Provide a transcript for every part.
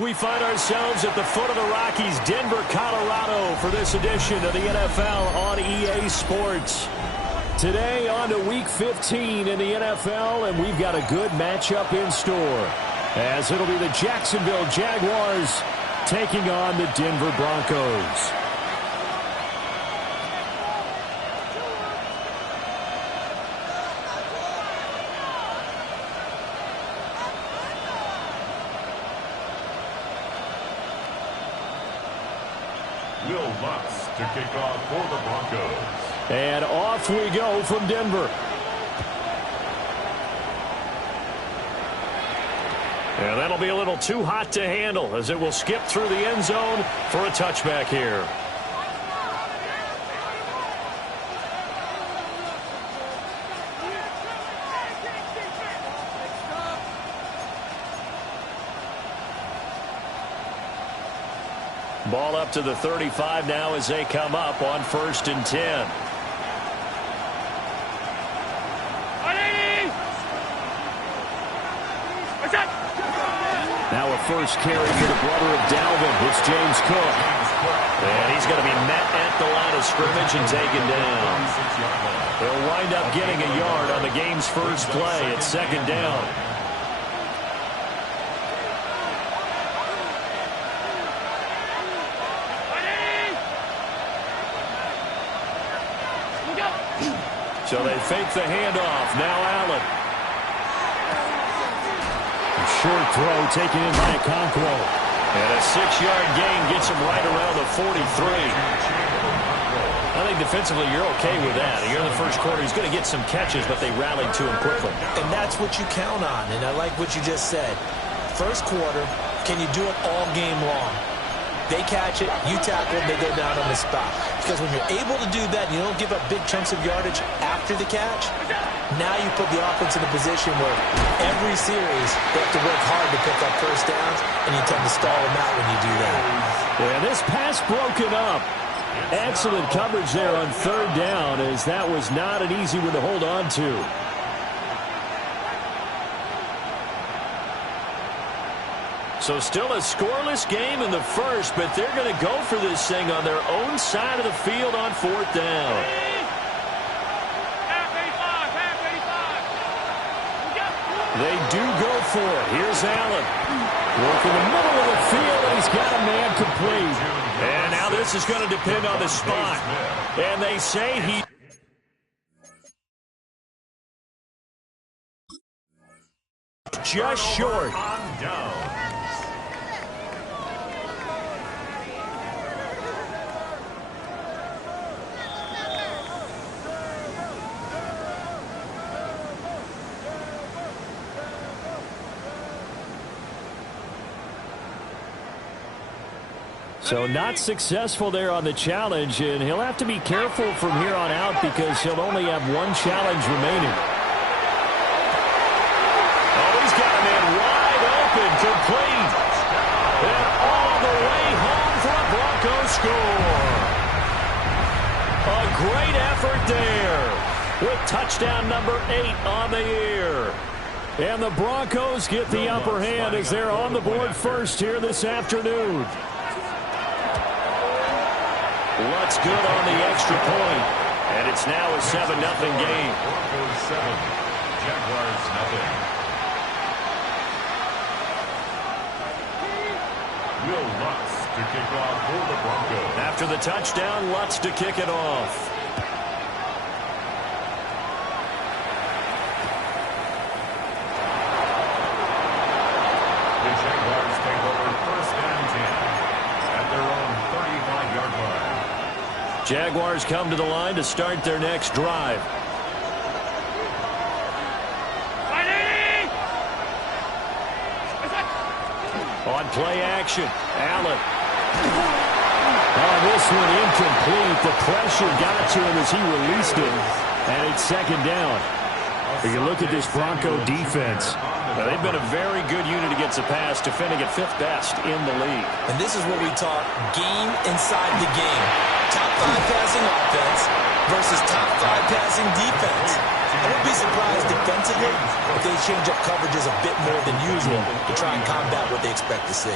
We find ourselves at the foot of the Rockies, Denver, Colorado, for this edition of the NFL on EA Sports. Today on to Week 15 in the NFL, and we've got a good matchup in store, as it'll be the Jacksonville Jaguars taking on the Denver Broncos. To kick off for the Broncos. And off we go from Denver. And that'll be a little too hot to handle as it will skip through the end zone for a touchback here. Ball up to the 35 now as they come up on 1st and 10. Now a first carry for the brother of Dalvin. It's James Cook. And he's going to be met at the line of scrimmage and taken down. They'll wind up getting a yard on the game's first play at 2nd down. So they fake the handoff. Now Allen. A short throw taken in by Okonkwo. And a 6-yard gain gets him right around the 43. I think defensively you're okay with that. You're in the first quarter. He's going to get some catches, but they rallied to him quickly. And that's what you count on. And I like what you just said. First quarter, can you do it all game long? They catch it, you tackle, they go down on the spot. Because when you're able to do that, you don't give up big chunks of yardage after the catch, now you put the offense in a position where every series they have to work hard to pick up first downs, and you tend to stall them out when you do that. Yeah, this pass broken up. Excellent coverage there on 3rd down, as that was not an easy one to hold on to. So still a scoreless game in the first, but they're going to go for this thing on their own side of the field on 4th down. They do go for it. Here's Allen. Work in the middle of the field, and he's got a man complete. And now this is going to depend on the spot. And they say he... just short. So not successful there on the challenge, and he'll have to be careful from here on out because he'll only have one challenge remaining. Oh, he's got a man wide open, complete. And all the way home for a Broncos score. A great effort there with touchdown number 8 on the year. And the Broncos get the upper hand as they're on the board first here this afternoon. Lutz good on the extra point, and it's now a 7-0 game. Broncos 7, Jaguars 0. Will Lutz to kick off for the Broncos. After the touchdown, Lutz to kick it off. The Jaguars take over 1st and 10 at their own 35-yard line. Jaguars come to the line to start their next drive. On play action, Allen. Oh, this one incomplete. The pressure got to him as he released it. And it's second down. If you look at this Bronco defense, they've been a very good unit against the pass, defending at 5th best in the league. And this is what we talk game inside the game. Top 5 passing offense versus top 5 passing defense. I wouldn't be surprised defensively if they change up coverages a bit more than usual to try and combat what they expect to see.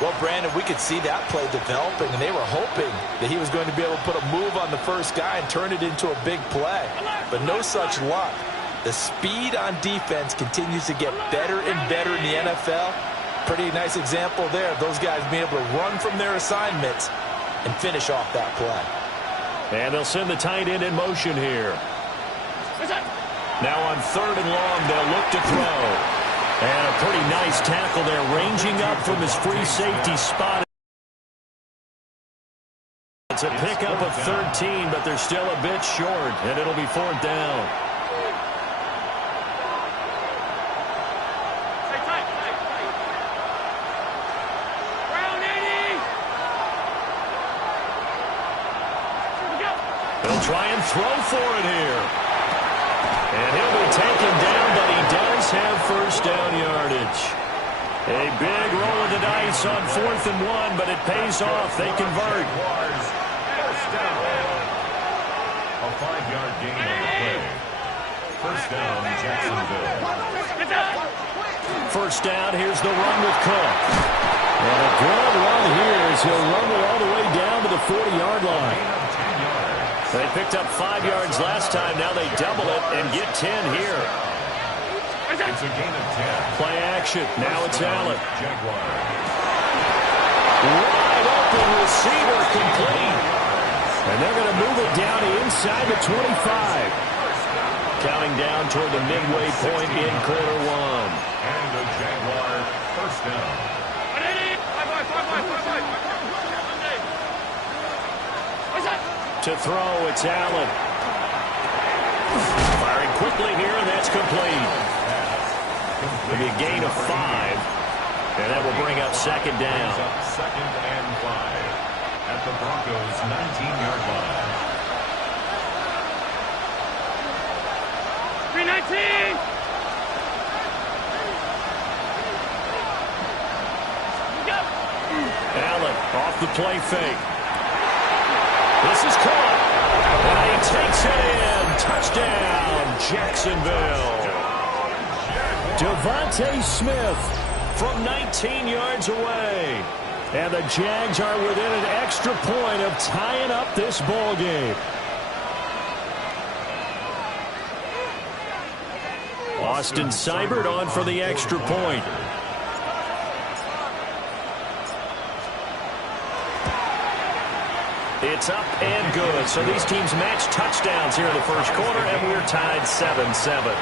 Well, Brandon, we could see that play developing, and they were hoping that he was going to be able to put a move on the first guy and turn it into a big play. But no such luck. The speed on defense continues to get better and better in the NFL. Pretty nice example there of those guys being able to run from their assignments and finish off that play. And they'll send the tight end in motion here. Now on 3rd and long, they'll look to throw. And a pretty nice tackle there, ranging up from his free safety spot. It's a pickup of 13, but they're still a bit short, and it'll be 4th down. They'll try and throw for it here. And he'll be taken down, but he does have first down yardage. A big roll of the dice on 4th and 1, but it pays off. They convert. First down. A 5-yard gain on the play. First down, Jacksonville. First down, here's the run with Cook. And a good run here as he'll rumble all the way down to the 40-yard line. They picked up 5 yards last time. Now they double it and get 10 here. It's a gain of 10. Play action. Now it's Allen. Jaguars. Wide open receiver complete. And they're going to move it down to inside the 25. Counting down toward the midway point in quarter 1. And the Jaguar first down. To throw, it's Allen. Firing quickly here, and that's complete. It'll be a gain of 5, and that will bring up second down. Second and 5 at the Broncos' 19-yard line. 319! Allen off the play fake. This is caught. And he takes it in. Touchdown, Jacksonville. Devontae Smith from 19 yards away. And the Jags are within an extra point of tying up this ball game. Austin Seibert on for the extra point. It's up and good. So these teams match touchdowns here in the first quarter, and we're tied 7-7.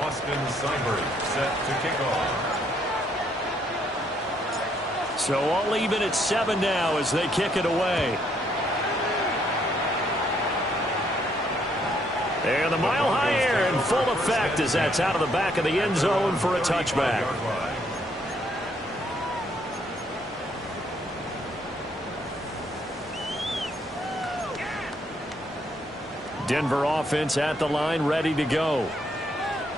Austin Seibert set to kick off. So all even at 7 now as they kick it away. And the mile-high air in full effect as that's out of the back of the end zone for a touchback. Denver offense at the line, ready to go.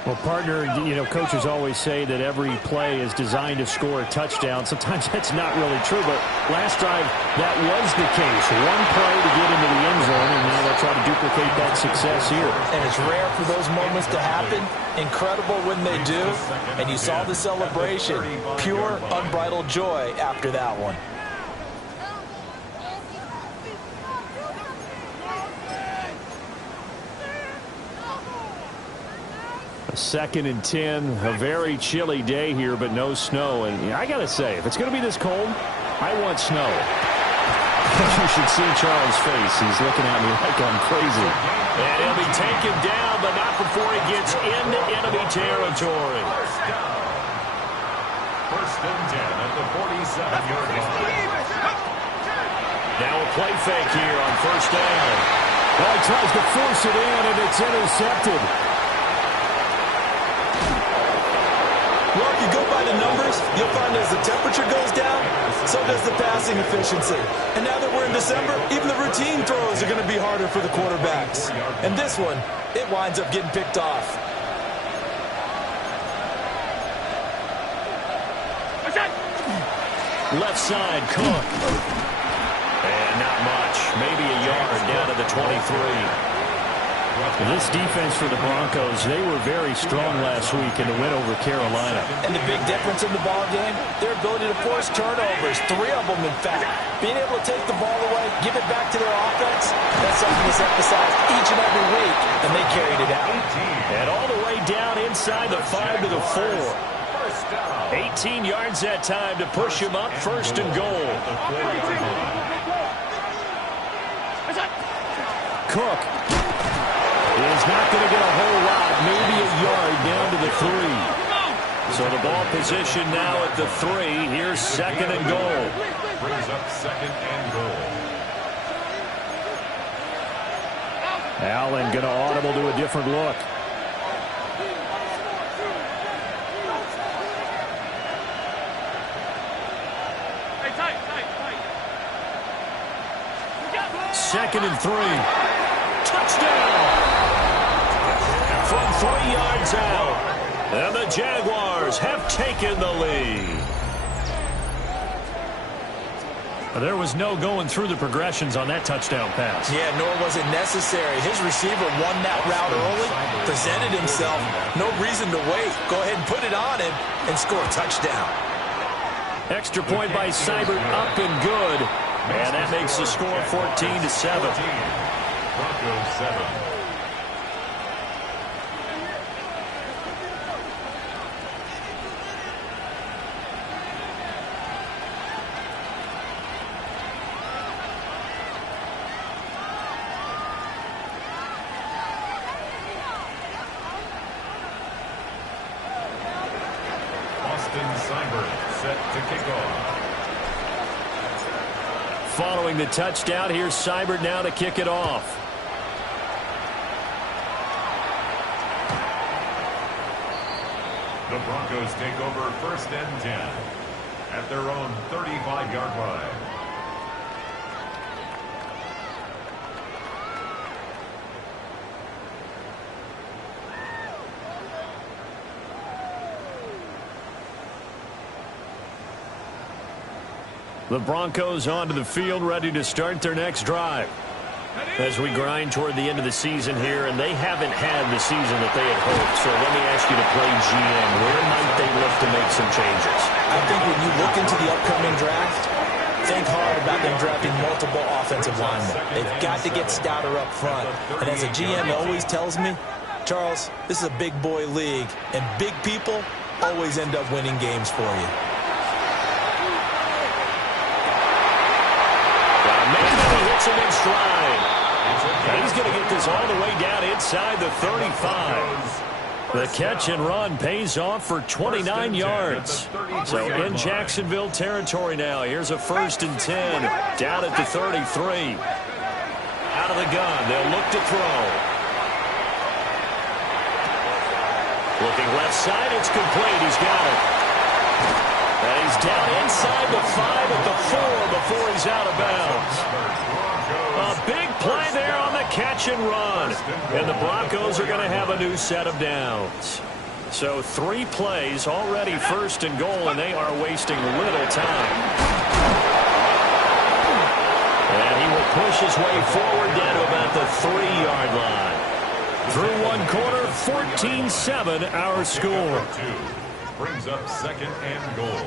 Well, partner, coaches always say that every play is designed to score a touchdown. Sometimes that's not really true, but last drive, that was the case. One play to get into the end zone, and now they'll try to duplicate that success here. And it's rare for those moments to happen. Incredible when they do. And you saw the celebration. Pure, unbridled joy after that one. Second and 10, a very chilly day here, but no snow. And I got to say, if it's going to be this cold, I want snow. You should see Charles' face. He's looking at me like I'm crazy. And he'll be taken down, but not before he gets into enemy territory. first and 10 at the 47-yard line. Now a play fake here on first down. Well, he tries to force it in, and it's intercepted. Well, if you go by the numbers, you'll find as the temperature goes down, so does the passing efficiency. And now that we're in December, even the routine throws are going to be harder for the quarterbacks. And this one, it winds up getting picked off. Left side, Cook. And not much. Maybe a yard down to the 23. This defense for the Broncos, they were very strong last week in the win over Carolina. And the big difference in the ball game, their ability to force turnovers, 3 of them in fact. Being able to take the ball away, give it back to their offense, that's something that's emphasized each and every week, and they carried it out. And all the way down inside the 5 to the 4. 18 yards that time to push him up, first and goal. Cook is not going to get a whole lot, maybe a yard down to the 3. So the ball position now at the 3. Here's second and goal. Brings up second and goal. Allen going to audible to a different look. Second and 3. Touchdown! From 3 yards out. And the Jaguars have taken the lead. There was no going through the progressions on that touchdown pass. Yeah, nor was it necessary. His receiver won that route early, presented himself. No reason to wait. Go ahead and put it on him and score a touchdown. Extra point by Seibert, up and good. And that makes the score 14-7. Broncos 7. Following the touchdown, here's Seibert now to kick it off. The Broncos take over first and 10 at their own 35-yard line. The Broncos onto the field, ready to start their next drive. As we grind toward the end of the season here, and they haven't had the season that they had hoped. So let me ask you to play GM. Where might they look to make some changes? I think when you look into the upcoming draft, think hard about them drafting multiple offensive linemen. They've got to get stouter up front. And as a GM always tells me, Charles, this is a big boy league, and big people always end up winning games for you. Him in stride. And he's going to get this all the way down inside the 35. The catch and run pays off for 29 yards. So in Jacksonville territory now. Here's a first and 10 down at the 33. Out of the gun. They'll look to throw. Looking left side. It's complete. He's got it. And he's down inside the 5 at the 4 before he's out of bounds. A big play there on the catch and run. And the Broncos are going to have a new set of downs. So 3 plays already first and goal, and they are wasting little time. And he will push his way forward down to about the 3-yard line. Through 1 quarter, 14-7 our score. Brings up second and goal.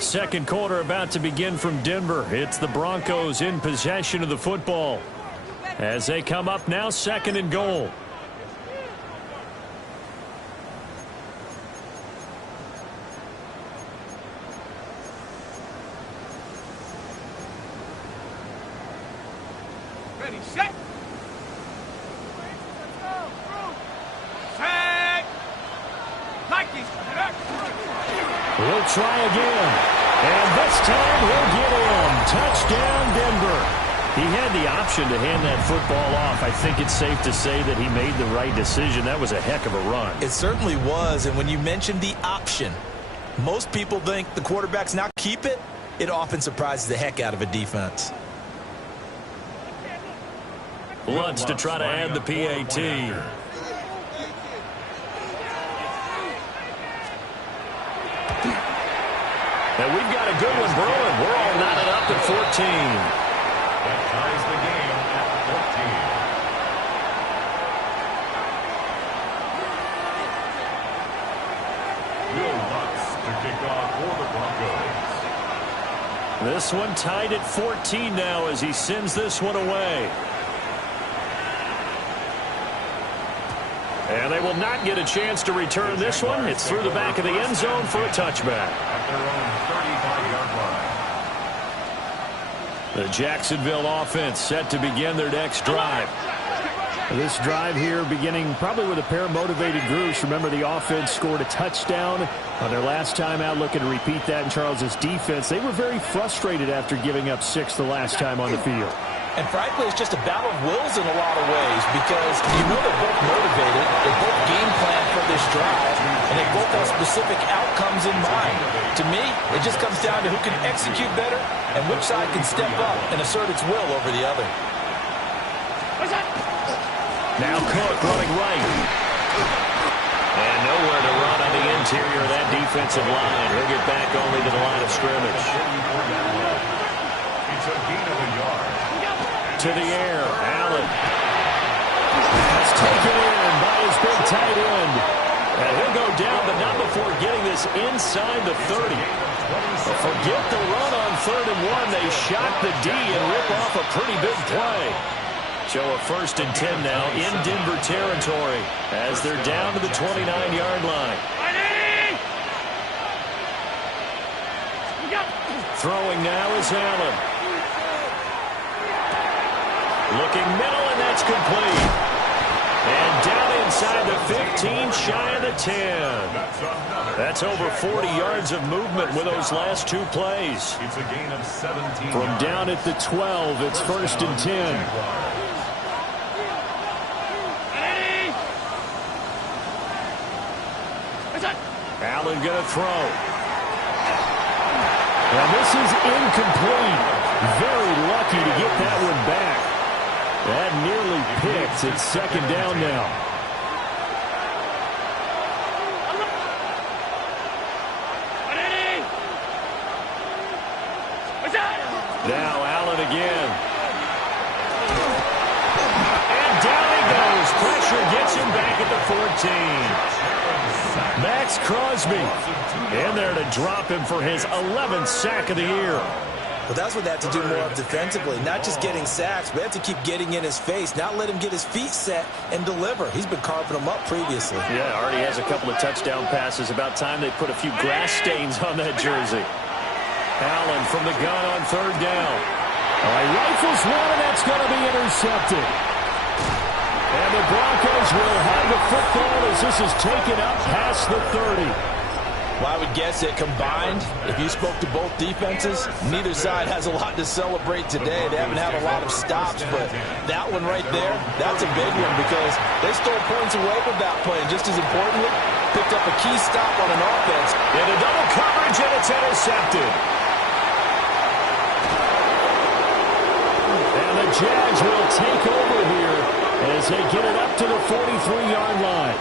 Second quarter about to begin from Denver. It's the Broncos in possession of the football as they come up now, second and goal. Ready, set. Set. Like these. He'll try again. And this time he'll get in. Touchdown, Denver. He had the option to hand that football off. I think it's safe to say that he made the right decision. That was a heck of a run. It certainly was. And when you mentioned the option, most people think the quarterback's now keep it. It often surprises the heck out of a defense. Lutz to try to add the PAT. And we've got a good one brewing. We're all knotted up at 14. That ties the game at 14. Will Lutz to kick off for the Broncos. This one tied at 14 now as he sends this one away. And they will not get a chance to return this one. It's through the back of the end zone for a touchback. At their own 35-yard line. The Jacksonville offense set to begin their next drive. This drive here beginning probably with a pair of motivated groups. Remember, the offense scored a touchdown on their last time out, looking to repeat that in Charles's defense. They were very frustrated after giving up 6 the last time on the field. And frankly, it's just a battle of wills in a lot of ways because you know they're both motivated, they both game plan for this drive, and they both have specific outcomes in mind. To me, it just comes down to who can execute better and which side can step up and assert its will over the other. Now Cook running right. And nowhere to run on the interior of that defensive line. He'll get back only to the line of scrimmage. It's a gain of a yard. To the air, Allen. That's taken in by his big tight end. And he'll go down, but not before getting this inside the 30. Forget the run on 3rd and 1. They shot the D and rip off a pretty big play. So a 1st and 10 now in Denver territory as they're down to the 29-yard line. Throwing now is Allen. Looking middle, and that's complete. And down inside the 15, shy of the 10. That's over 40 yards of movement with those last 2 plays. It's a gain of 17. From down at the 12, it's 1st and 10. Allen going to throw. And this is incomplete. Very lucky to get that one back. That nearly picked. It's 2nd down now. Now Allen again. And down he goes. Pressure gets him back at the 14. Max Crosby in there to drop him for his 11th sack of the year. Well, that's what they have to do more of defensively. Not just getting sacks, but they have to keep getting in his face. Not let him get his feet set and deliver. He's been carving them up previously. Yeah, already has a couple of touchdown passes. About time they put a few grass stains on that jersey. Allen from the gun on 3rd down. All right, rifles one, and that's going to be intercepted. And the Broncos will have the football as this is taken up past the 30. Well, I would guess that combined, if you spoke to both defenses, neither side has a lot to celebrate today. They haven't had a lot of stops, but that one right there, that's a big one because they stole points away with that play. And just as importantly, picked up a key stop on an offense. And a double coverage, and it's intercepted. And the Jags will take over here as they get it up to the 43-yard line.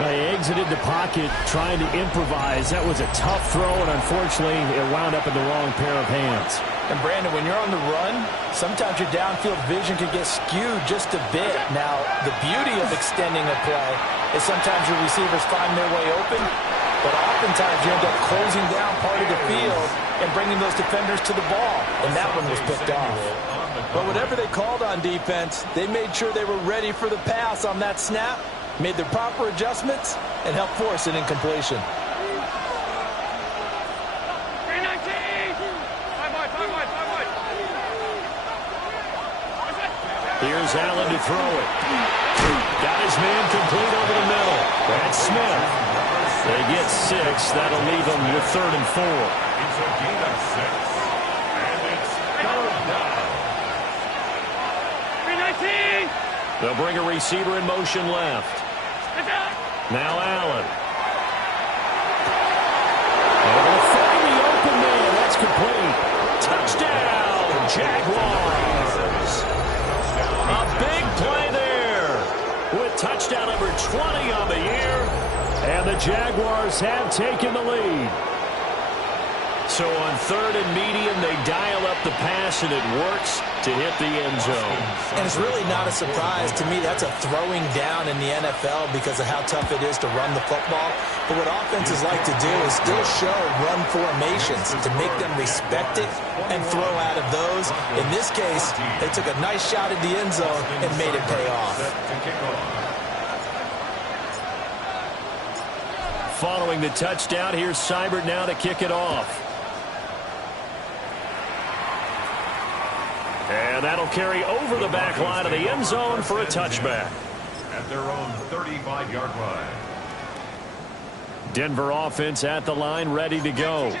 They exited the pocket trying to improvise. That was a tough throw, and unfortunately, it wound up in the wrong pair of hands. And, Brandon, when you're on the run, sometimes your downfield vision can get skewed just a bit. Now, the beauty of extending a play is sometimes your receivers find their way open, but oftentimes you end up closing down part of the field and bringing those defenders to the ball, and that one was picked off. But whatever they called on defense, they made sure they were ready for the pass on that snap, made their proper adjustments, and helped force an incompletion. Here's Allen to throw it. Got his man complete over the middle. That's Smith. They get 6. That'll leave them with 3rd and 4. It's a gain of 6. And it's 3rd down. 319. They'll bring a receiver in motion left. Now Allen. Able to find the open man. That's complete. Touchdown, Jaguars. A big play there with touchdown number 20 on the year. And the Jaguars have taken the lead. So on 3rd and medium, they dial up the pass, and it works to hit the end zone. And it's really not a surprise to me. That's a throwing down in the NFL because of how tough it is to run the football. But what offenses like to do is still show run formations to make them respect it and throw out of those. In this case, they took a nice shot at the end zone and made it pay off. Following the touchdown, here's Seibert now to kick it off. And that'll carry over the back line of the end zone for a touchback. At their own 35-yard line. Denver offense at the line, ready to go.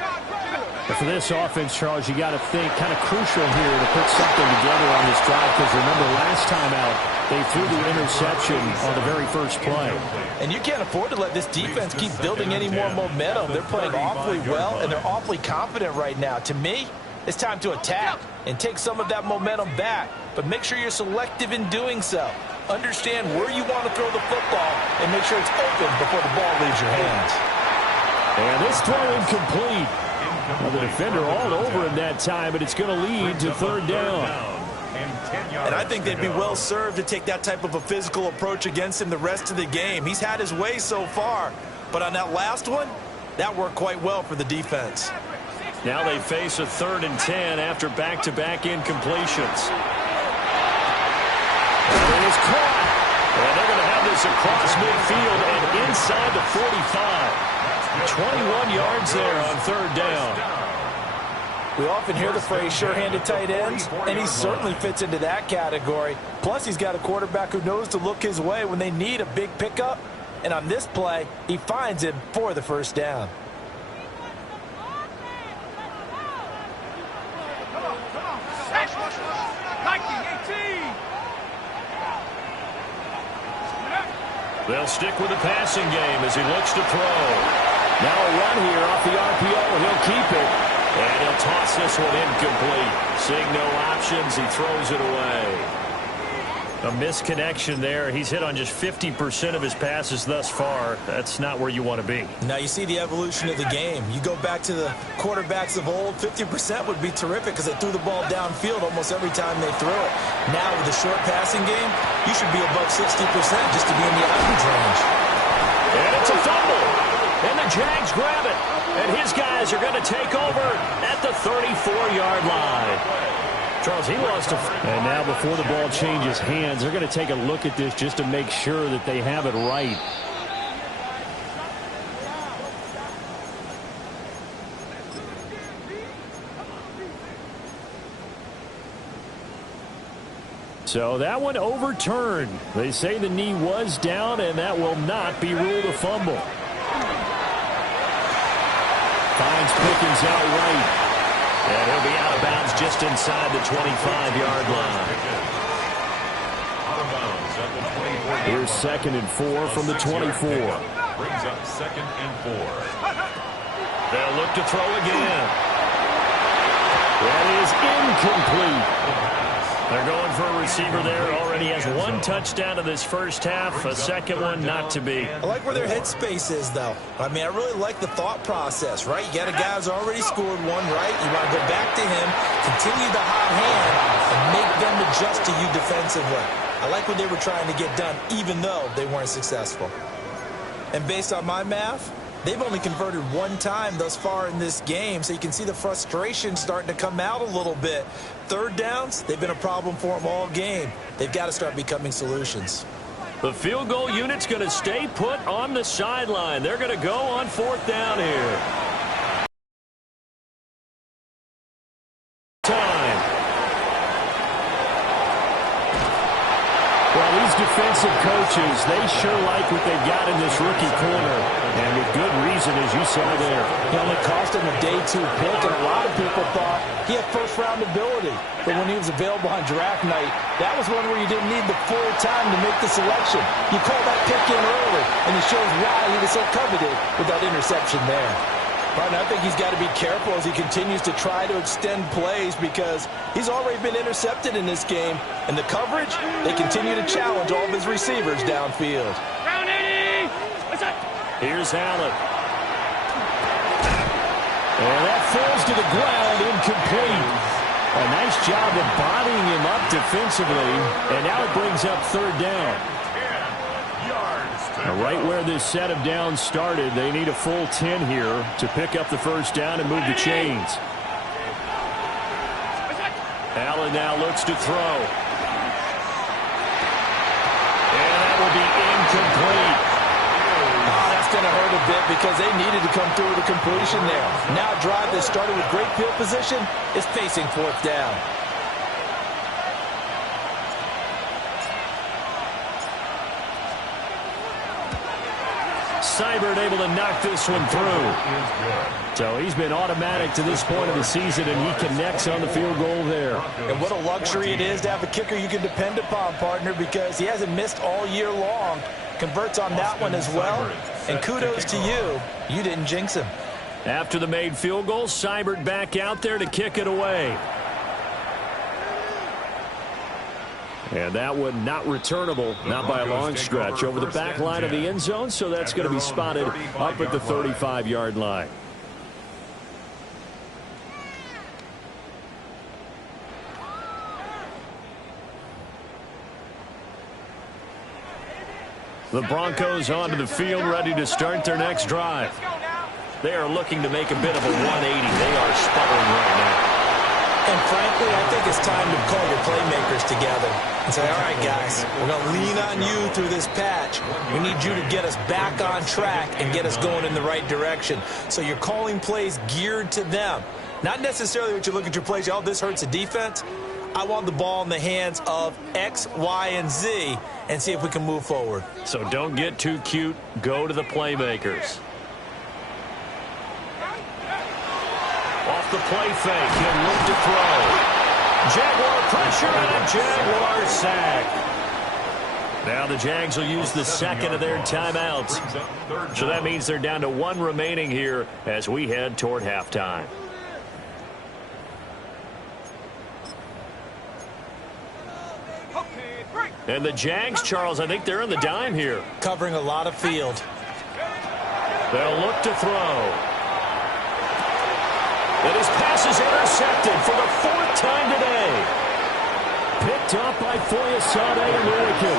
But for this offense, Charles, you got to think kind of crucial here to put something together on this drive, because remember last time out, they threw the interception on the very first play. And you can't afford to let this defense keep building any more momentum. They're playing awfully well, and they're awfully confident right now. To me, it's time to attack and take some of that momentum back. But make sure you're selective in doing so. Understand where you want to throw the football and make sure it's open before the ball leaves your hands. And this throw incomplete. Well, the defender all over him that time, but it's going to lead to 3rd down. And I think they'd be well served to take that type of a physical approach against him the rest of the game. He's had his way so far, but on that last one, that worked quite well for the defense. Now they face a 3rd and 10 after back-to-back incompletions. And it is caught. And they're going to have this across midfield and inside the 45. 21 yards there on 3rd down. We often hear the phrase sure-handed tight ends, and he certainly fits into that category. Plus, he's got a quarterback who knows to look his way when they need a big pickup. And on this play, he finds him for the 1st down. They'll stick with the passing game as he looks to throw. Now a run here off the RPO. He'll keep it. And he'll toss this one incomplete. Seeing no options, he throws it away. A misconnection there. He's hit on just 50% of his passes thus far. That's not where you want to be. Now you see the evolution of the game. You go back to the quarterbacks of old, 50% would be terrific because they threw the ball downfield almost every time they threw it. Now with the short passing game, you should be above 60% just to be in the average range. And it's a fumble. And the Jags grab it. And his guys are going to take over at the 34-yard line. Charles, he lost a... And now before the ball changes hands, they're going to take a look at this just to make sure that they have it right. So that one overturned. They say the knee was down, and that will not be ruled a fumble. Finds Pickens out right. And he'll be out of bounds just inside the 25-yard line. Here's 2nd and 4 from the 24. Brings up 2nd and 4. They'll look to throw again. That is incomplete. They're going for a receiver there. Already has 1 touchdown in this first half. A second one not to be. I like where their headspace is, though. I mean, I really like the thought process, right? You got a guy who's already scored one, right? You want to go back to him, continue the hot hand, and make them adjust to you defensively. I like what they were trying to get done, even though they weren't successful. And based on my math, they've only converted 1 time thus far in this game, so you can see the frustration starting to come out a little bit. 3rd downs, they've been a problem for them all game. They've got to start becoming solutions. The field goal unit's going to stay put on the sideline. They're going to go on 4th down here. Time. Well, these defenses Defensive coaches, they sure like what they've got in this rookie corner. And with good reason, as you saw there. He only cost him a day 2 pick, and a lot of people thought he had first-round ability. But when he was available on draft night, that was one where you didn't need the full time to make the selection. You call that pick in early, and it shows why he was so coveted with that interception there. Partner, I think he's got to be careful as he continues to try to extend plays because he's already been intercepted in this game. And the coverage, they continue to challenge all of his receivers downfield. Here's Allen. And that falls to the ground, incomplete. A nice job of bodying him up defensively. And now it brings up 3rd down. Right where this set of downs started, they need a full 10 here to pick up the first down and move the chains. Allen now looks to throw. And that will be incomplete. Oh, that's going to hurt a bit because they needed to come through with a completion there. Now a drive that started with great field position is facing 4th down. Seibert able to knock this one through. So he's been automatic to this point of the season, and he connects on the field goal there. And what a luxury it is to have a kicker you can depend upon, partner, because he hasn't missed all year long. Converts on that one as well. And kudos to you. You didn't jinx him. After the made field goal, Seibert back out there to kick it away. And that one not returnable, not by a long stretch, over the back line of the end zone, so that's going to be spotted up at the 35-yard line. The Broncos onto the field, ready to start their next drive. They are looking to make a bit of a 180. They are sputtering right now. And frankly, I think it's time to call your playmakers together and say, all right, guys, we're going to lean on you through this patch. We need you to get us back on track and get us going in the right direction. So you're calling plays geared to them. Not necessarily what you look at your plays, oh, this hurts the defense. I want the ball in the hands of X, Y, and Z and see if we can move forward. So don't get too cute. Go to the playmakers. Off the play fake, he'll look to throw. Jaguar pressure and a Jaguar sack. Now the Jags will use the second of their timeouts. So that means they're down to 1 remaining here as we head toward halftime. And the Jags, Charles, I think they're on the dime here. Covering a lot of field. They'll look to throw. And his pass is intercepted for the 4th time today. Picked up by Foyesade American.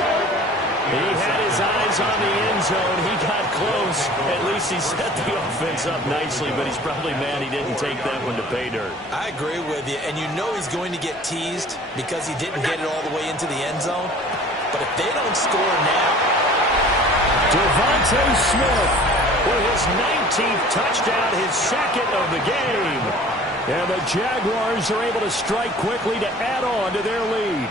He had his eyes on the end zone. He got close. At least he set the offense up nicely, but he's probably mad he didn't take that one to pay dirt. I agree with you, and you know he's going to get teased because he didn't get it all the way into the end zone. But if they don't score now. Devontae Smith for his 19th touchdown, his 2nd of the game. And the Jaguars are able to strike quickly to add on to their lead.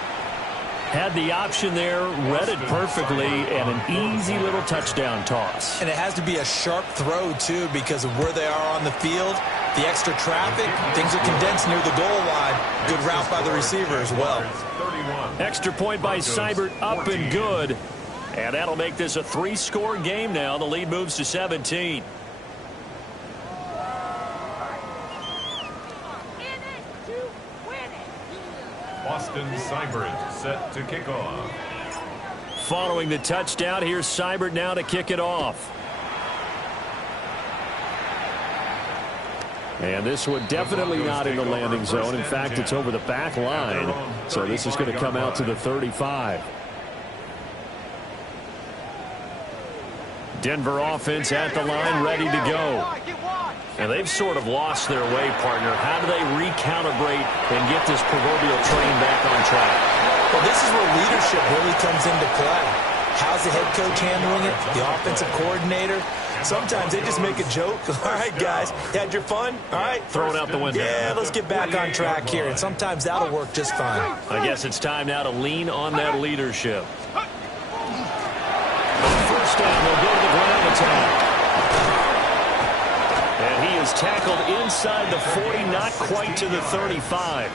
Had the option there, read it perfectly, and an easy little touchdown toss. And it has to be a sharp throw, too, because of where they are on the field. The extra traffic, things are condensed near the goal line. Good route by the receiver as well. Extra point by Seibert, up and good. And that'll make this a 3-score game now. The lead moves to 17. Austin Seibert set to kick off. Following the touchdown, here's Seibert now to kick it off. And this one definitely not in the landing zone. In fact, it's over the back line. So this is going to come out to the 35. Denver offense at the line, ready to go. And they've sort of lost their way, partner. How do they recalibrate and get this proverbial train back on track? Well, this is where leadership really comes into play. How's the head coach handling it? The offensive coordinator? Sometimes they just make a joke. All right, guys, you had your fun? All right. Throw it out the window. Yeah, let's get back on track here. And sometimes that'll work just fine. I guess it's time now to lean on that leadership. half. And he is tackled inside the 40, not quite to the 35.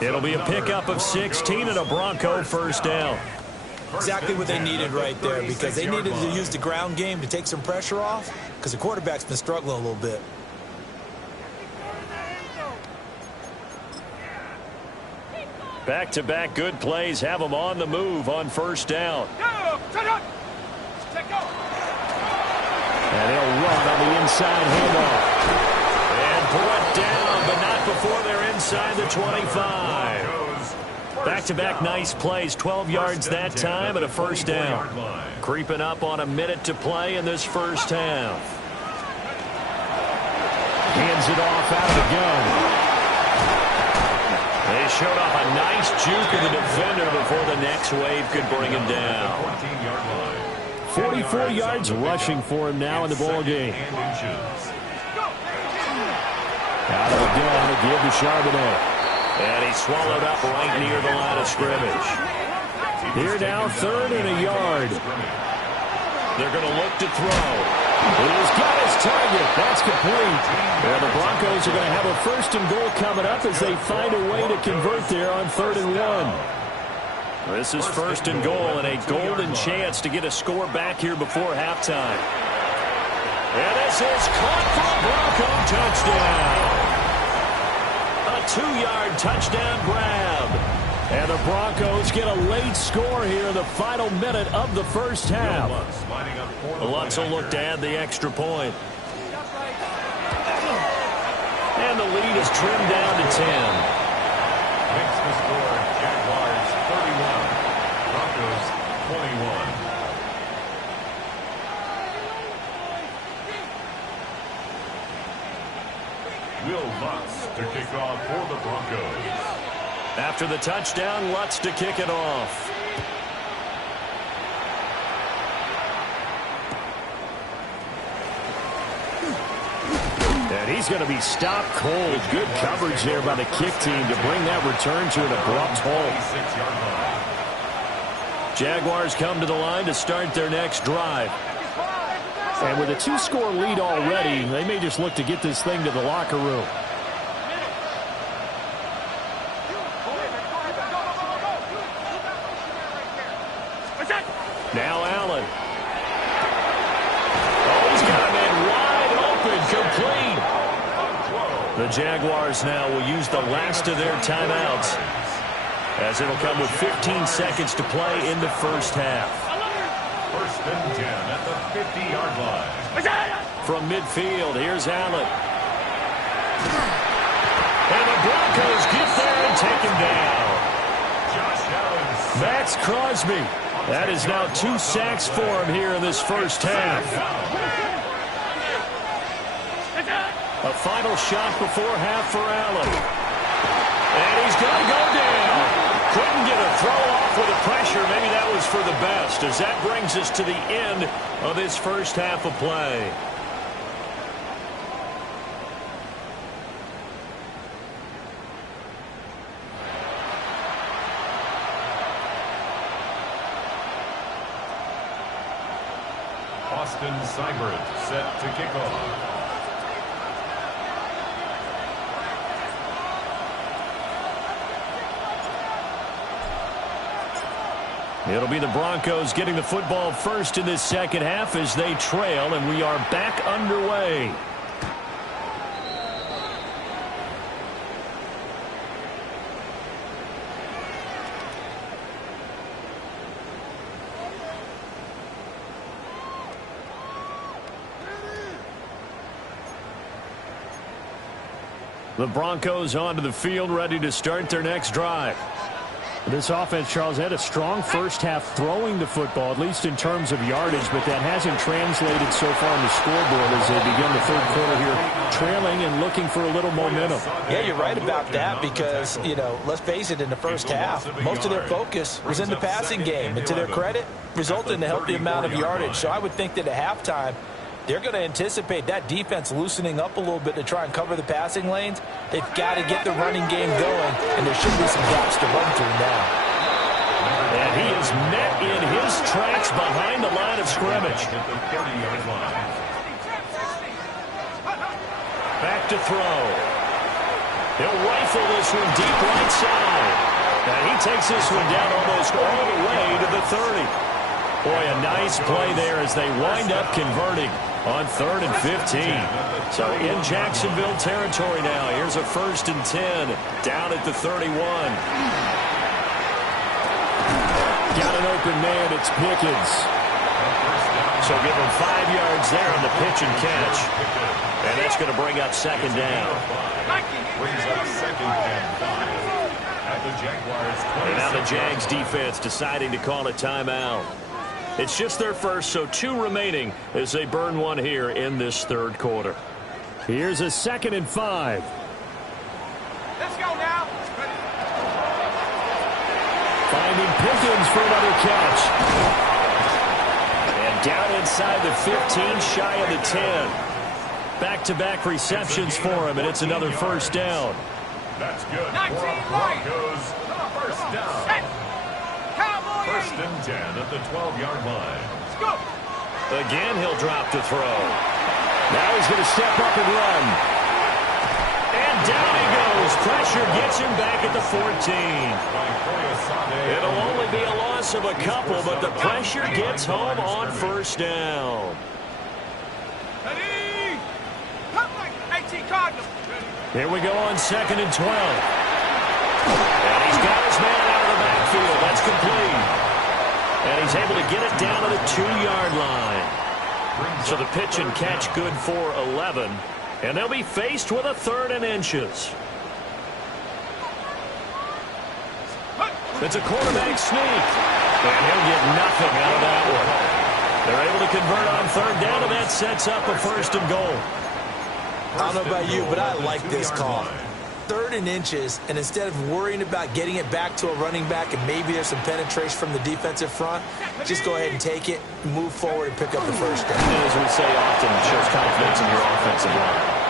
It'll be a pickup of 16 and a Bronco first down. Exactly what they needed right there, because they needed to use the ground game to take some pressure off, because the quarterback's been struggling a little bit. Back-to-back good plays have them on the move on first down. And they'll run on the inside handoff. And brought down, but not before they're inside the 25. Back-to-back nice plays, 12 yards that time and a first down. Creeping up on a minute to play in this first half. Hands it off out of the gun. They showed off a nice juke of the defender before the next wave could bring him down. 44 yards rushing for him now in the ball game. Out of the gun, a give to Charbonnet. And he swallowed up right near the line of scrimmage. Here now, 3rd and a yard. They're going to look to throw. He's got his target. That's complete. Well, the Broncos are going to have a 1st and goal coming up as they find a way to convert there on 3rd and 1. This is 1st and goal and a golden chance to get a score back here before halftime. And this is caught for a Bronco touchdown. A 2-yard touchdown grab. And the Broncos get a late score here in the final minute of the first half. Lutz will look to add the extra point. And the lead is trimmed down to 10. Makes the score Jaguars 31, Broncos 21. Will Lutz to kick off for the Broncos. After the touchdown, Lutz to kick it off. And he's going to be stopped cold. Good coverage there by the kick team to bring that return to an abrupt halt. Jaguars come to the line to start their next drive. And with a 2-score lead already, they may just look to get this thing to the locker room. Now Allen. Oh, he's got him in wide open, complete. The Jaguars now will use the last of their timeouts, as it'll come with 15 seconds to play in the first half. 1st and 10 at the 50-yard line. From midfield, here's Allen. And the Broncos get there and take him down. Josh Allen. Max Crosby. That is now 2 sacks for him here in this first half. A final shot before half for Allen. And he's going to go down. Couldn't get a throw off with the pressure. Maybe that was for the best, as that brings us to the end of this first half of play. Austin Seibert set to kick off. It'll be the Broncos getting the football first in this second half as they trail, and we are back underway. The Broncos onto the field, ready to start their next drive. This offense, Charles, had a strong first half throwing the football, at least in terms of yardage, but that hasn't translated so far on the scoreboard as they begin the third quarter here, trailing and looking for a little momentum. Yeah, you're right about that because, you know, let's face it, in the first half, most of their focus was in the passing game. And to their credit, resulted in a healthy amount of yardage. So I would think that at halftime, they're going to anticipate that defense loosening up a little bit to try and cover the passing lanes. They've got to get the running game going, and there should be some gaps to run through now. And he is met in his tracks behind the line of scrimmage. At the 30-yard line. Back to throw. He'll rifle this one deep right side. And he takes this one down almost all the way to the 30. Boy, a nice play there as they wind up converting on 3rd and 15. So in Jacksonville territory now. Here's a 1st and 10 down at the 31. Got an open man. It's Pickens. So give him 5 yards there on the pitch and catch. And that's going to bring up 2nd down. Brings up 2nd and 5 at the Jaguars. And now the Jags defense deciding to call a timeout. It's just their first, so 2 remaining as they burn one here in this 3rd quarter. Here's a 2nd and 5. Let's go now. Finding Pickens for another catch. And down inside the 15, shy of the 10. Back-to-back receptions for him, and it's another 1st down. That's good. 19 right. Broncos. 1st down. Set. Cowboy. 1st and 10 at the 12-yard line. Let's go. Again, he'll drop to throw. Now he's going to step up and run. And down he goes. Pressure gets him back at the 14. It'll only be a loss of a couple, but the pressure gets home on 1st down. Ready. Come like 18 Cardinals. Here we go on 2nd and 12. And he's got his man out of the backfield. That's complete. And he's able to get it down to the 2-yard line. So the pitch and catch good for 11. And they'll be faced with a 3rd and inches. It's a quarterback sneak. And he'll get nothing out of that one. They're able to convert on 3rd down, and that sets up a 1st and goal. I don't know about you, but I like this call. 3rd and inches, and instead of worrying about getting it back to a running back and maybe there's some penetration from the defensive front, just go ahead and take it, move forward, and pick up the 1st down. And as we say often, it shows confidence in your offensive line.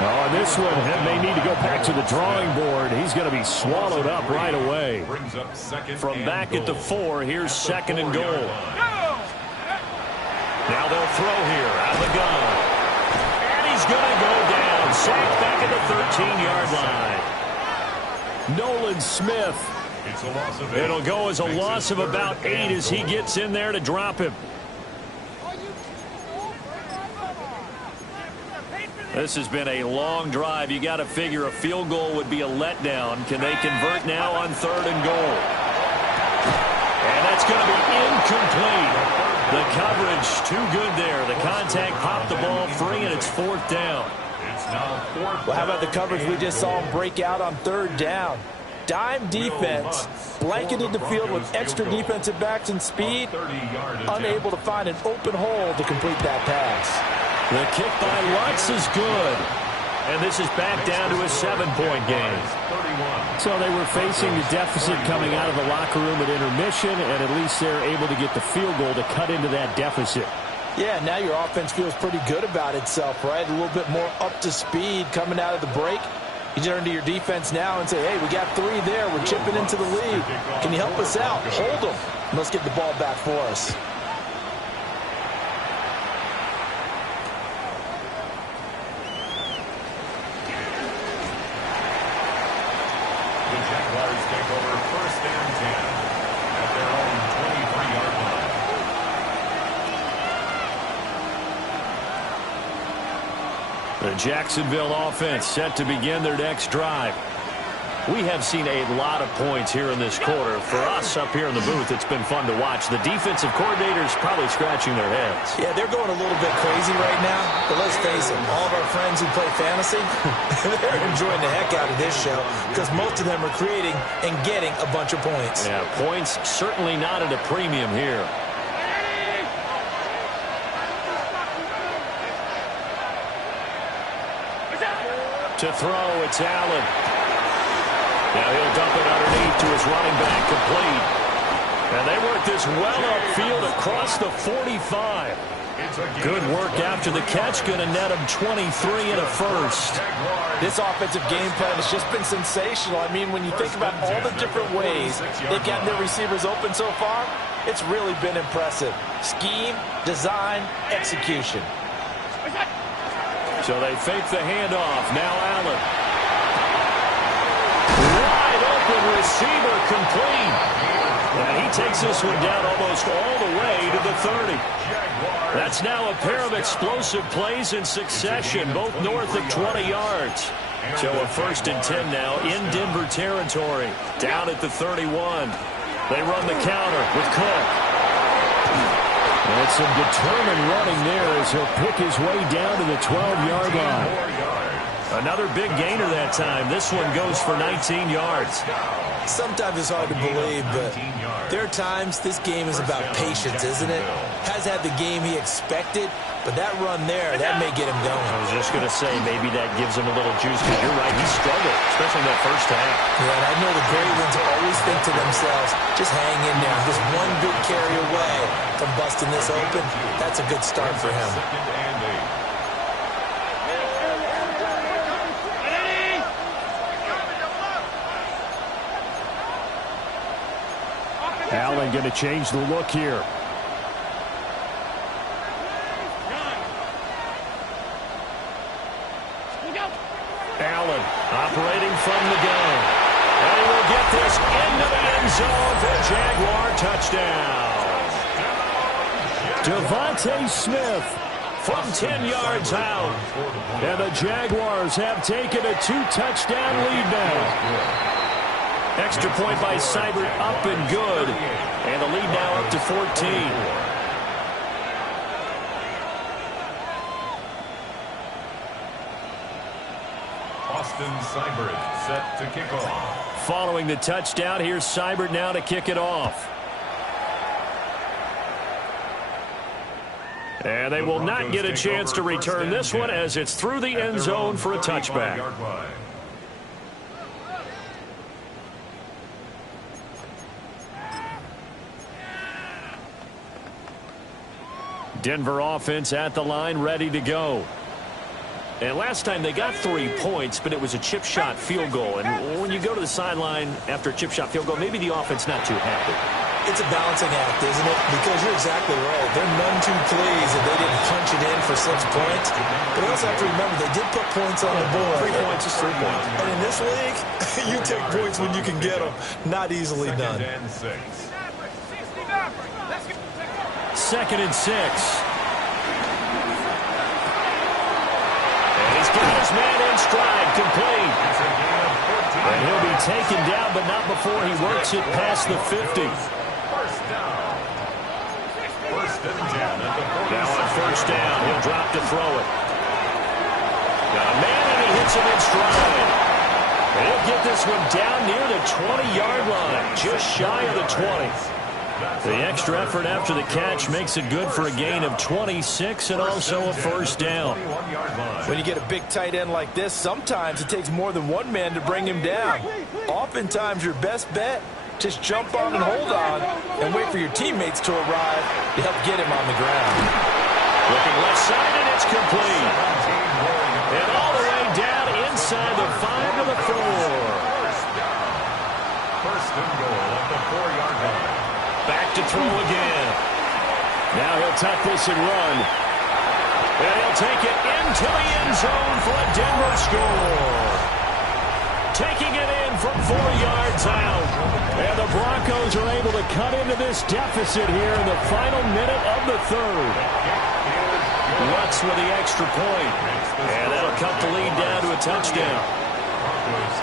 Oh, and this one, they need to go back to the drawing board. He's going to be swallowed up right away. Brings up 2nd From and back goal. at the 4, here's 2nd and goal. line. Now they'll throw here out of the gun. And he's going to go down. Sacked back at the 13-yard line. Nolan Smith. It's a loss of 8. It'll go as a loss of about 8 as he gets in there to drop him. This has been a long drive. You got to figure a field goal would be a letdown. Can they convert now on 3rd and goal? And that's going to be incomplete. The coverage too good there. The contact popped the ball free, and it's 4th down. It's now 4th. Well, how about the coverage we just saw him break out on 3rd down? Dime defense, blanketed the field with extra defensive backs and speed, unable to find an open hole to complete that pass. The kick by Lutz is good. And this is back down to a 7-point game. So they were facing the deficit coming out of the locker room at intermission, and at least they're able to get the field goal to cut into that deficit. Yeah, now your offense feels pretty good about itself, right? A little bit more up to speed coming out of the break. You turn to your defense now and say, hey, we got 3 there. We're chipping into the lead. Can you help us out? Hold them. Let's get the ball back for us. Jaguars take over 1st and 10 at their own 23-yard line. The Jacksonville offense set to begin their next drive. We have seen a lot of points here in this quarter. For us up here in the booth, it's been fun to watch. The defensive coordinators probably scratching their heads. Yeah, they're going a little bit crazy right now. But let's face it, all of our friends who play fantasy, they're enjoying the heck out of this show because most of them are creating and getting a bunch of points. Yeah, points certainly not at a premium here. To throw, it's Allen. Now he'll dump it underneath to his running back, complete. And they work this well upfield across the 45. Good work after the catch. Going to net him 23 and a first. This offensive game plan has just been sensational. I mean, when you think about all the different ways they've gotten their receivers open so far, it's really been impressive. Scheme, design, execution. So they fake the handoff. Now Allen. Wide open receiver complete. And he takes this one down almost all the way to the 30. That's now a pair of explosive plays in succession, both north of 20 yards. So a 1st and 10 now in Denver territory, down at the 31. They run the counter with Cook. And some determined running there as he'll pick his way down to the 12-yard line. Another big gainer that time. This one goes for 19 yards. Sometimes it's hard to believe, but there are times this game is about patience, isn't it? Has had the game he expected, but that run there, that may get him going. I was just going to say, maybe that gives him a little juice, because you're right, he struggled, especially in that first half. Yeah, and I know the great ones always think to themselves, just hang in there. Just one good carry away from busting this open. That's a good start for him. Allen going to change the look here. Allen operating from the gun. And he will get this into the end zone for a Jaguar touchdown. Devontae Smith from 10 yards out. And the Jaguars have taken a 2-touchdown lead now. Extra point by Seibert up and good. And the lead now up to 14. Austin Seibert set to kick off. Following the touchdown, here's Seibert now to kick it off. And they will not get a chance to return this one as it's through the end zone for a touchback. Denver offense at the line, ready to go. And last time they got 3 points, but it was a chip shot field goal. And when you go to the sideline after a chip shot field goal, maybe the offense not too happy. It's a balancing act, isn't it? Because you're exactly right. They're none too pleased that they didn't punch it in for 6 points. But you also have to remember they did put points on the board. 3 points is 3 points. And in this league, you take points when you can get them. Not easily done. 2nd and 6. And he's got his man in stride, complete. And he'll be taken down, but not before he works it past the 50. Now on 1st down, he'll drop to throw it. Got a man, and he hits him in stride. And he'll get this one down near the 20-yard line, just shy of the 20. The extra effort after the catch makes it good for a gain of 26 and also a 1st down. When you get a big tight end like this, sometimes it takes more than one man to bring him down. Oftentimes, your best bet, just jump on and hold on and wait for your teammates to arrive to help get him on the ground. Looking left side, and it's complete. And all the way down inside the 5 to the 4. 1st and goal at the 4-yard line. Back to throw again. Now he'll tuck this and run. And he'll take it into the end zone for a Denver score. Taking it in from 4 yards out. And the Broncos are able to cut into this deficit here in the final minute of the 3rd. Lutz with the extra point. And that'll cut the lead down to a touchdown. Broncos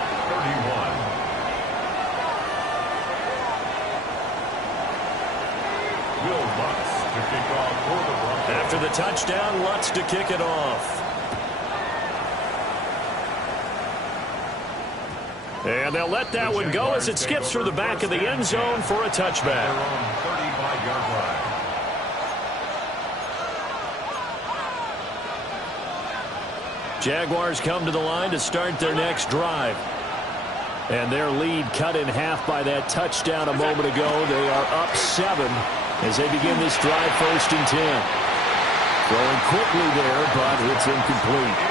31. After the touchdown, Lutz to kick it off. And they'll let that one go as it skips through the back of the end zone for a touchback. Jaguars come to the line to start their next drive. And their lead cut in half by that touchdown a moment ago. They are up 7 as they begin this drive 1st and 10. Throwing quickly there, but it's incomplete.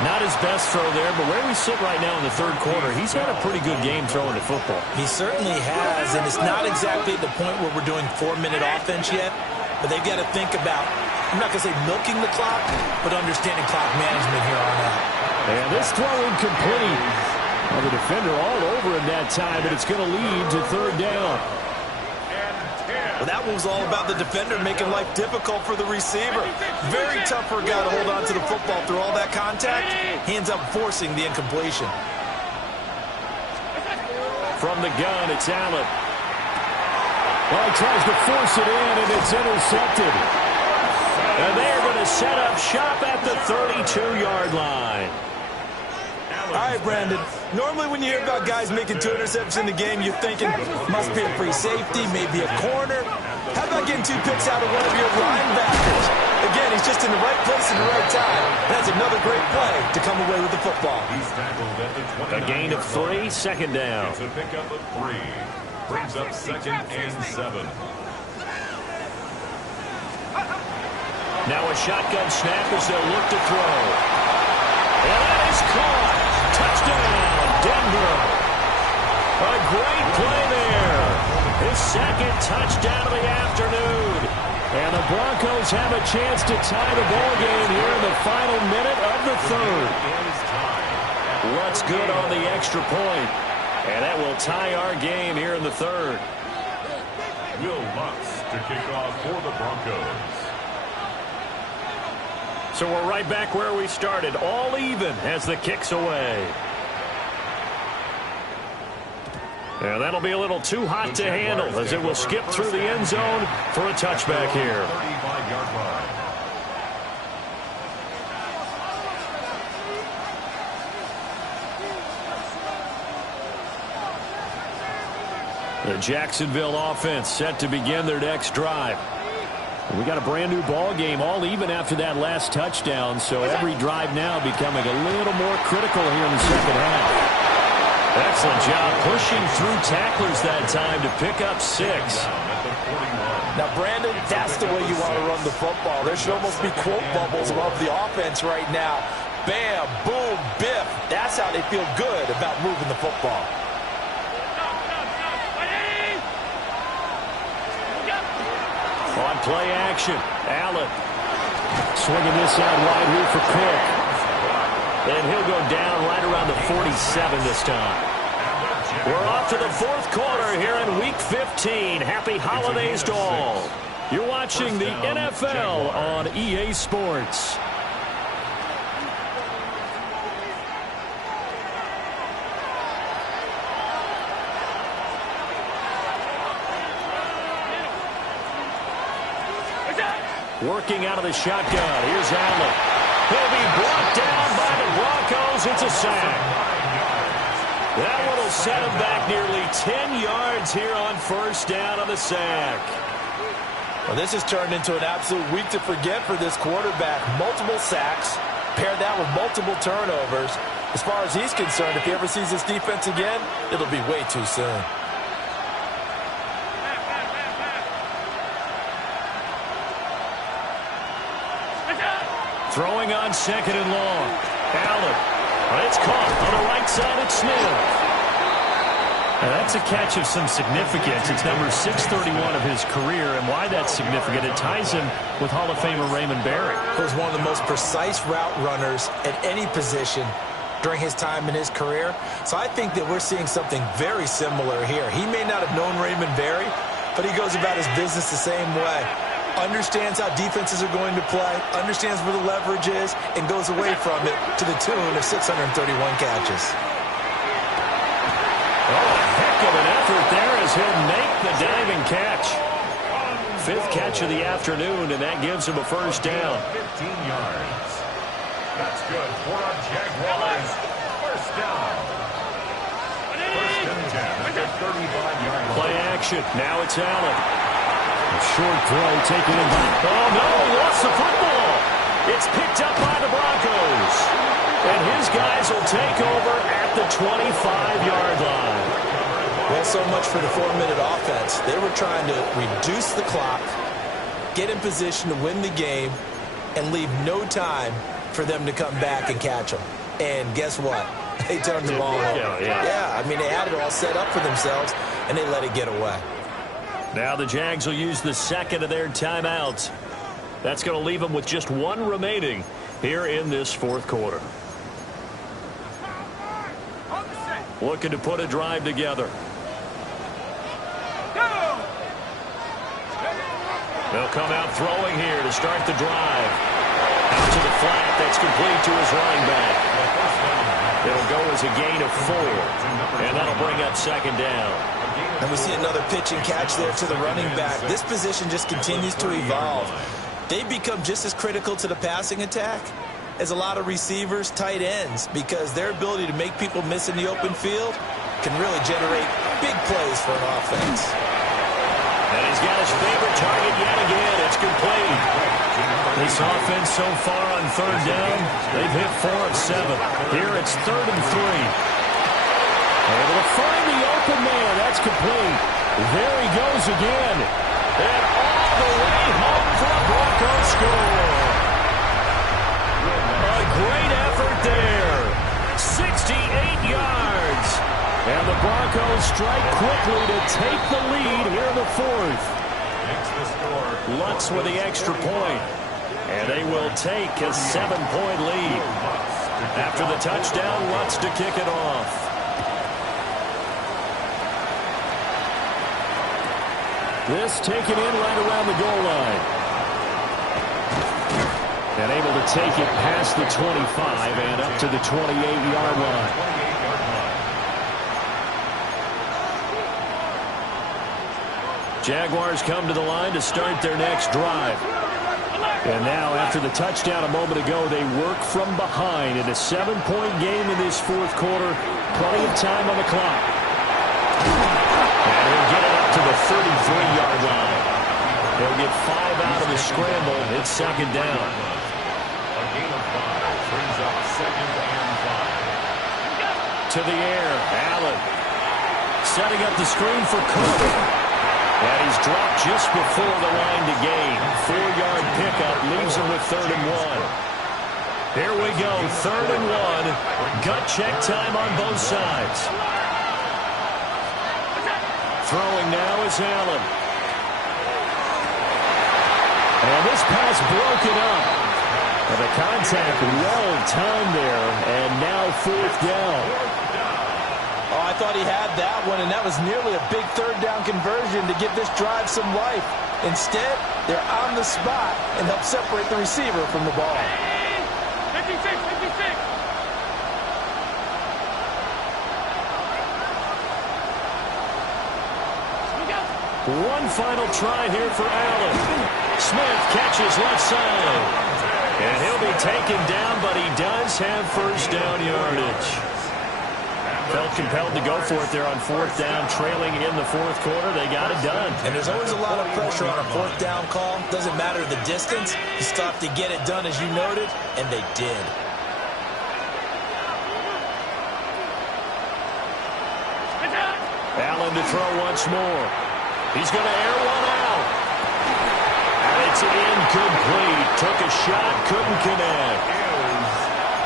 Not his best throw there, but where we sit right now in the third quarter, he's had a pretty good game throwing the football. He certainly has, and it's not exactly at the point where we're doing 4-minute offense yet, but they've got to think about, I'm not going to say milking the clock, but understanding clock management here on out. And this throw incomplete. Well, the defender all over him that time, but it's going to lead to third down. Well, that one was all about the defender making life difficult for the receiver. Very tough for a guy to hold on to the football through all that contact. He ends up forcing the incompletion. From the gun, it's Allen. Well, he tries to force it in, and it's intercepted. And they're going to set up shop at the 32-yard line. All right, Brandon. Normally when you hear about guys making 2 interceptions in the game, you're thinking must be a free safety, maybe a corner. How about getting 2 picks out of one of your linebackers? Again, he's just in the right place at the right time. That's another great play to come away with the football. He's tackled at the 29. A gain of 3, second down. It's a pickup of 3. Brings up 2nd and 7. Now a shotgun snap as they'll look to throw. And that is caught. Touchdown, Denver. A great play there. His 2nd touchdown of the afternoon. And the Broncos have a chance to tie the ball game here in the final minute of the third. What's good on the extra point? And that will tie our game here in the third. Will Lutz to kick off for the Broncos. So we're right back where we started, all even as the kick's away. And that'll be a little too hot to handle as it will skip through the end zone for a touchback here. 35-yard line. The Jacksonville offense set to begin their next drive. We got a brand new ball game, all even after that last touchdown, so every drive now becoming a little more critical here in the second half. Excellent job pushing through tacklers that time to pick up 6. Now, Brandon, that's the way you want to run the football. There should almost be quote bubbles above the offense right now. Bam, boom, biff. That's how they feel good about moving the football. On play action, Allen. Swinging this out wide here for Cook. And he'll go down right around the 47 this time. We're off to the fourth quarter here in Week 15. Happy holidays to all. You're watching the NFL on EA Sports. Working out of the shotgun. Here's Allen. He'll be brought down by the Broncos. It's a sack. That one will set him back nearly 10 yards here on first down on the sack. Well, this has turned into an absolute week to forget for this quarterback. Multiple sacks, paired that with multiple turnovers. As far as he's concerned, if he ever sees this defense again, it'll be way too soon. Throwing on 2nd and long. Allen. It's caught on the right side at Smith. Now that's a catch of some significance. It's number 631 of his career, and why that's significant, it ties him with Hall of Famer Raymond Berry. He was one of the most precise route runners at any position during his time in his career. So I think that we're seeing something very similar here. He may not have known Raymond Berry, but he goes about his business the same way. Understands how defenses are going to play, understands where the leverage is, and goes away from it to the tune of 631 catches. Oh, a heck of an effort there as he'll make the diving catch. 5th catch of the afternoon, and that gives him a first down. 15 yards. That's good for our Jaguars. First down. First and 10 at the 35-yard line. Play action. Now it's Allen. A short throw taken in by... Oh, no, he lost the football. It's picked up by the Broncos. And his guys will take over at the 25-yard line. Well, so much for the 4-minute offense. They were trying to reduce the clock, get in position to win the game, and leave no time for them to come back and catch them. And guess what? They turned the ball over. Yeah, I mean, they had it all set up for themselves, and they let it get away. Now the Jags will use the second of their timeouts. That's going to leave them with just one remaining here in this fourth quarter. Looking to put a drive together. They'll come out throwing here to start the drive. Out to the flat. That's complete to his running back. It'll go as a gain of 4. And that'll bring up second down. And we see another pitch and catch there to the running back. This position just continues to evolve. They've become just as critical to the passing attack as a lot of receivers, tight ends, because their ability to make people miss in the open field can really generate big plays for an offense. And he's got his favorite target yet again. It's complete. This offense so far on third down, they've hit 4 of 7. Here it's 3rd and 3. Able to find the open man. That's complete. There he goes again. And all the way home for a Broncos score. A great effort there. 68 yards. And the Broncos strike quickly to take the lead here in the 4th. Lutz with the extra point. And they will take a 7-point lead. After the touchdown, Lutz to kick it off. This taken in right around the goal line. And able to take it past the 25 and up to the 28-yard line. Jaguars come to the line to start their next drive. And now, after the touchdown a moment ago, they work from behind in a 7-point game in this fourth quarter. Plenty of time on the clock. And he'll get it up to the 33-yard line. He'll get 5 out of the scramble. It's second down. A gain of 5 brings up 2nd and 5. To the air, Allen. Setting up the screen for Cook. And he's dropped just before the line to gain. 4-yard pickup leaves him with 3rd and 1. Here we go, 3rd and 1. Gut check time on both sides. Throwing now is Allen. And this pass broken up. And the contact well timed there. And now 4th down. Oh, I thought he had that one, and that was nearly a big 3rd down conversion to give this drive some life. Instead, they're on the spot and help separate the receiver from the ball. 56, 56. One final try here for Allen. Smith catches left side. And he'll be taken down, but he does have first down yardage. Felt compelled to go for it there on 4th down, trailing in the 4th quarter. They got it done. And there's always a lot of pressure on a 4th down call. Doesn't matter the distance. You stop to get it done, as you noted, and they did. Allen to throw once more. He's going to air one out. And it's incomplete. Took a shot, couldn't connect.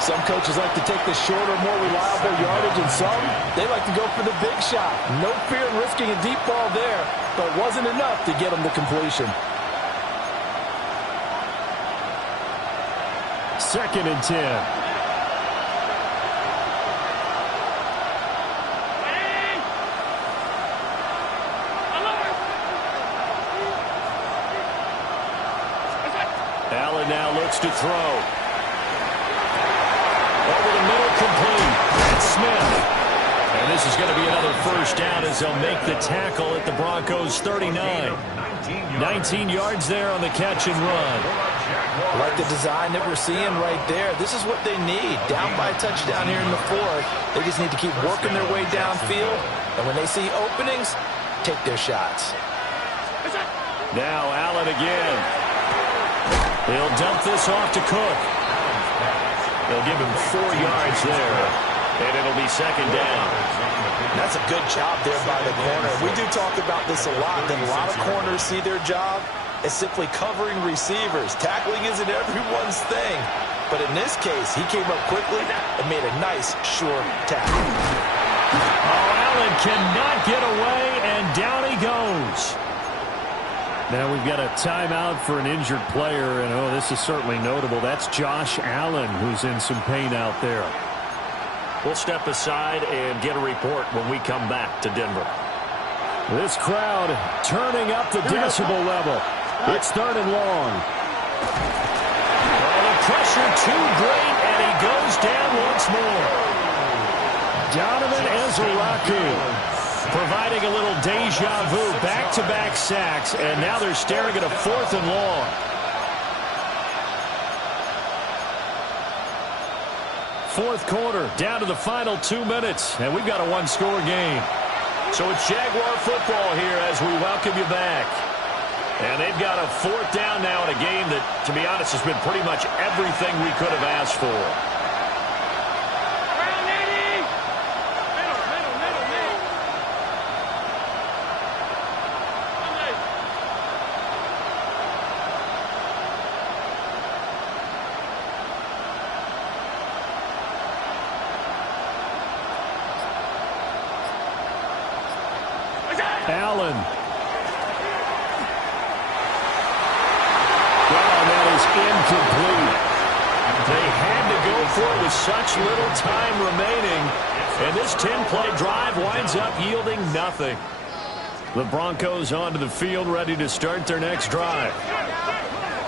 Some coaches like to take the shorter, more reliable yardage, and some, they like to go for the big shot. No fear in risking a deep ball there, but it wasn't enough to get them to completion. 2nd and 10. Allen now looks to throw. Over the middle, complete. That's Smith. And this is going to be another first down as they'll make the tackle at the Broncos' 39. 19 yards there on the catch and run. I like the design that we're seeing right there. This is what they need. Down by a touchdown here in the 4th. They just need to keep working their way downfield. And when they see openings, take their shots. Now Allen again. He'll dump this off to Cook. They'll give him 4 yards there, and it'll be second down. That's a good job there by the corner. We do talk about this a lot, that a lot of corners see their job is simply covering receivers. Tackling isn't everyone's thing. But in this case, he came up quickly and made a nice, sure tackle. Oh, Allen cannot get away, and down he goes. Now we've got a timeout for an injured player, and oh, this is certainly notable. That's Josh Allen, who's in some pain out there. We'll step aside and get a report when we come back to Denver. This crowd turning up the decibel level. It's 3rd and long. Oh, the pressure too great, and he goes down once more. Donovan Ezeraki providing a little deja vu, back-to-back sacks, and now they're staring at a 4th and long. Fourth quarter, down to the final 2 minutes, and we've got a one-score game. So it's Jaguar football here as we welcome you back. And they've got a 4th down now in a game that, to be honest, has been pretty much everything we could have asked for. Allen. Wow, that is incomplete. They had to go for it with such little time remaining, and this 10-play drive winds up yielding nothing. The Broncos onto the field, ready to start their next drive.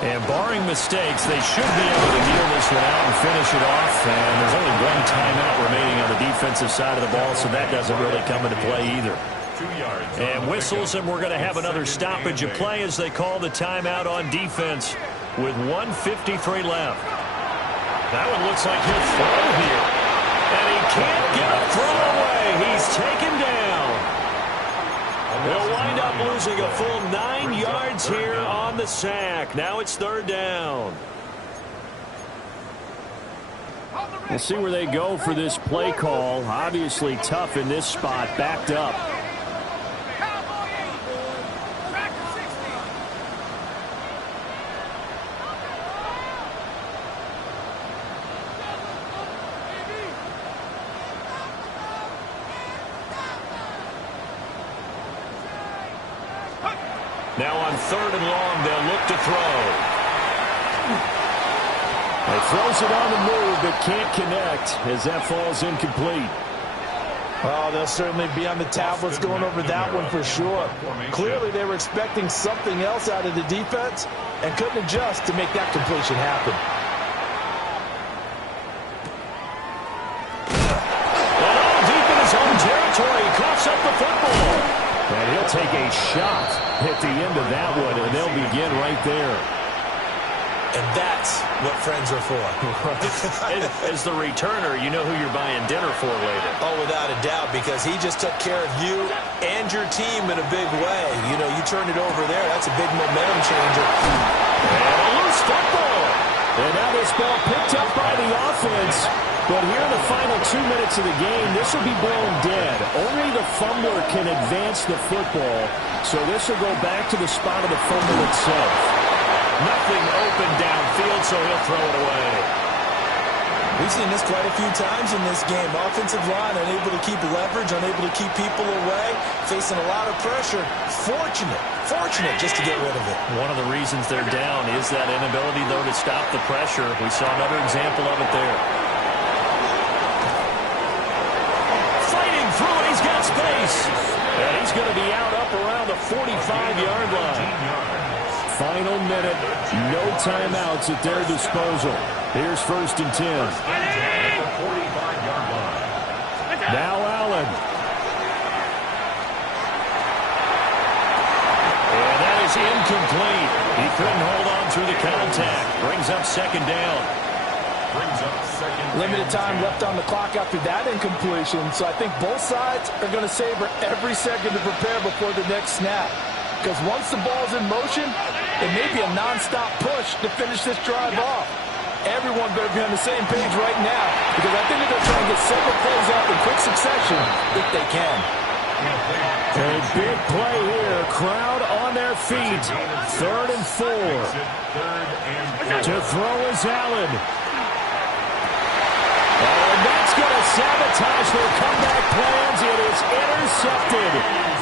And barring mistakes, they should be able to kneel this one out and finish it off. And there's only one timeout remaining on the defensive side of the ball, so that doesn't really come into play either. And whistles, and we're going to have another stoppage of play as they call the timeout on defense with 1:53 left. That one looks like he'll throw here. And he can't get a throw away. He's taken down. They'll wind up losing a full 9 yards here on the sack. Now it's 3rd down. We'll see where they go for this play call. Obviously tough in this spot, backed up. Now on 3rd and long, they'll look to throw. He throws it on the move, but can't connect as that falls incomplete. Oh, they'll certainly be on the tablets going over that one for sure. Clearly, they were expecting something else out of the defense and couldn't adjust to make that completion happen. And all deep in his own territory, he coughs up the football. And he'll take a shot at the end of that one, and they'll begin right there. And that's what friends are for. As the returner, you know who you're buying dinner for later. Oh, without a doubt, because he just took care of you and your team in a big way. You know, you turn it over there, that's a big momentum changer. And a loose football. And now this ball picked up by the offense. But here in the final 2 minutes of the game, this will be blown dead. Only the fumbler can advance the football, so this will go back to the spot of the fumble itself. Nothing open downfield, so he'll throw it away. We've seen this quite a few times in this game. Offensive line unable to keep leverage, unable to keep people away, facing a lot of pressure. Fortunate just to get rid of it. One of the reasons they're down is that inability, though, to stop the pressure. We saw another example of it there. Fighting through it, he's got space. And he's going to be out up around the 45-yard line. Final minute, no timeouts at their disposal. Here's 1st and 10. Now Allen. And that is incomplete. He couldn't hold on through the contact. Brings up 2nd down. Limited time left on the clock after that incompletion, so I think both sides are going to savor every second to prepare before the next snap. Because once the ball's in motion, it may be a non-stop push to finish this drive off. Everyone better be on the same page right now, because I think they're going to try and get several plays up in quick succession if they can. A big play here. Crowd on their feet. 3rd and 4. To throw is Allen. And that's going to sabotage their comeback plans. It is intercepted.